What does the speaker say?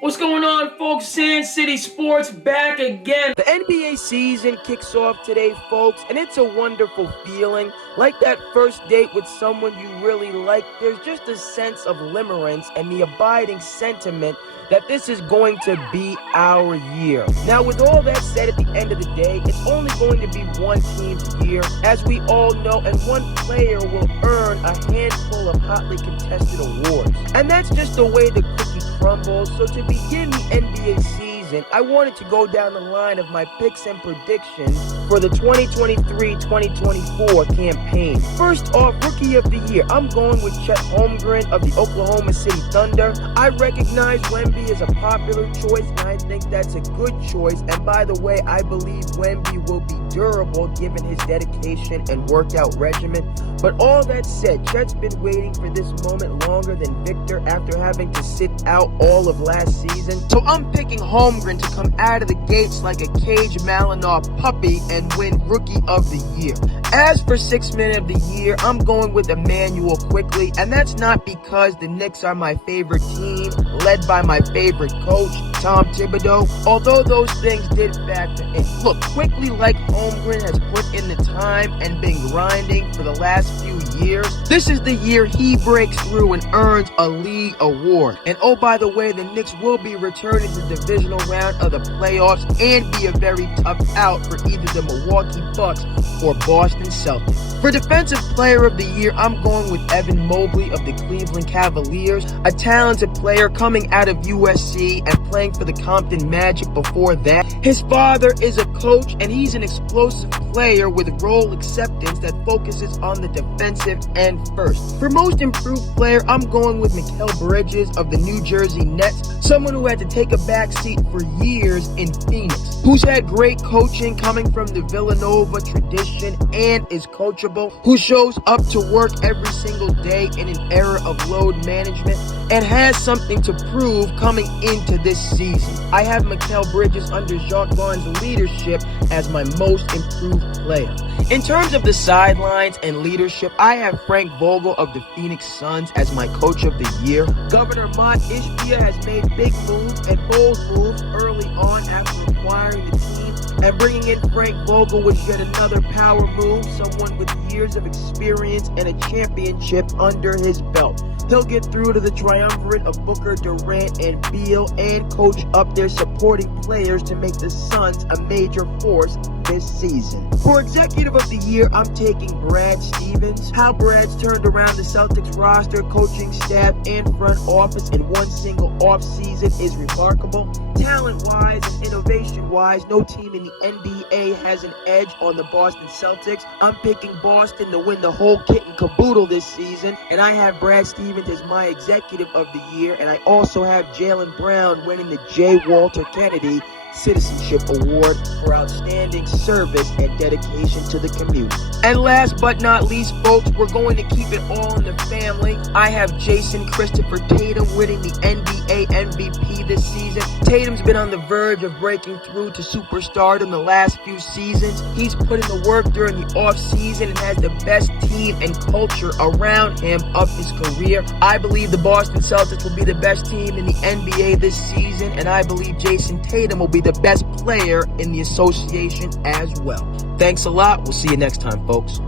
What's going on, folks? Sand City Sports back again. The NBA season kicks off today, folks, and it's a wonderful feeling. Like that first date with someone you really like, there's just a sense of limerence and the abiding sentiment that this is going to be our year. Now, with all that said, at the end of the day, it's only going to be one team's year, as we all know, and one player will earn a handful of hotly contested awards. And that's just the way the cookie crumbles. So to begin the NBA season, I wanted to go down the line of my picks and predictions for the 2023-2024 campaign. First off, Rookie of the Year, I'm going with Chet Holmgren of the Oklahoma City Thunder. I recognize Wemby is a popular choice, and I think that's a good choice. And by the way, I believe Wemby will be durable given his dedication and workout regimen. But all that said, Chet's been waiting for this moment longer than Victor after having to sit out all of last season. So I'm picking Holmgren to come out of the gates like a Cage Malinois puppy and win Rookie of the Year. As for Sixth Man of the Year, I'm going with Emmanuel Quickly, and that's not because the Knicks are my favorite team, led by my favorite coach, Tom Thibodeau, although those things did factor in. Look, Quickly, like Holmgren, has put in the time and been grinding for the last few years. This is the year he breaks through and earns a league award. And oh, by the way, the Knicks will be returning to the divisional round of the playoffs and be a very tough out for either the Milwaukee Bucks or Boston Celtics. For Defensive Player of the Year, I'm going with Evan Mobley of the Cleveland Cavaliers, a talented player coming out of USC and playing for the Compton Magic before that. His father is a coach, and he's an explosive player with role acceptance that focuses on the defensive end first. For Most Improved Player, I'm going with Mikal Bridges of the New Jersey Nets, someone who had to take a back seat for years in Phoenix, who's had great coaching coming from the Villanova tradition and is coachable, who shows up to work every single day in an era of load management and has something to prove coming into this season. I have Mikal Bridges under Jacques Vaughn's leadership as my most improved player. In terms of the sidelines and leadership, I have Frank Vogel of the Phoenix Suns as my coach of the year. Governor Mont Ishbia has made big moves and bold moves early on after acquiring the team, and bringing in Frank Vogel was yet another power move, someone with years of experience and a championship under his belt. He'll get through to the triumvirate of Booker, Durant, and Beal and coach up their supporting players to make the Suns a major force this season. For Executive of the Year, I'm taking Brad Stevens. How Brad's turned around the Celtics roster, coaching staff, and front office in one single offseason is remarkable. Talent-wise and innovation-wise, no team in the N.B.A. has an edge on the Boston Celtics. I'm picking Boston to win the whole kit and caboodle this season, and I have Brad Stevens as my Executive of the Year, and I also have Jaylen Brown winning the J. Walter Kennedy Citizenship Award for outstanding service and dedication to the community. And last but not least, folks, we're going to keep it all in the family. I have Jason Christopher Tatum winning the N.B.A. MVP this season. Tatum's been on the verge of breaking through to superstardom the last few seasons. He's put in the work during the offseason and has the best team and culture around him of his career. I believe the Boston Celtics will be the best team in the NBA this season, and I believe Jason Tatum will be the best player in the association as well. Thanks a lot. We'll see you next time, folks.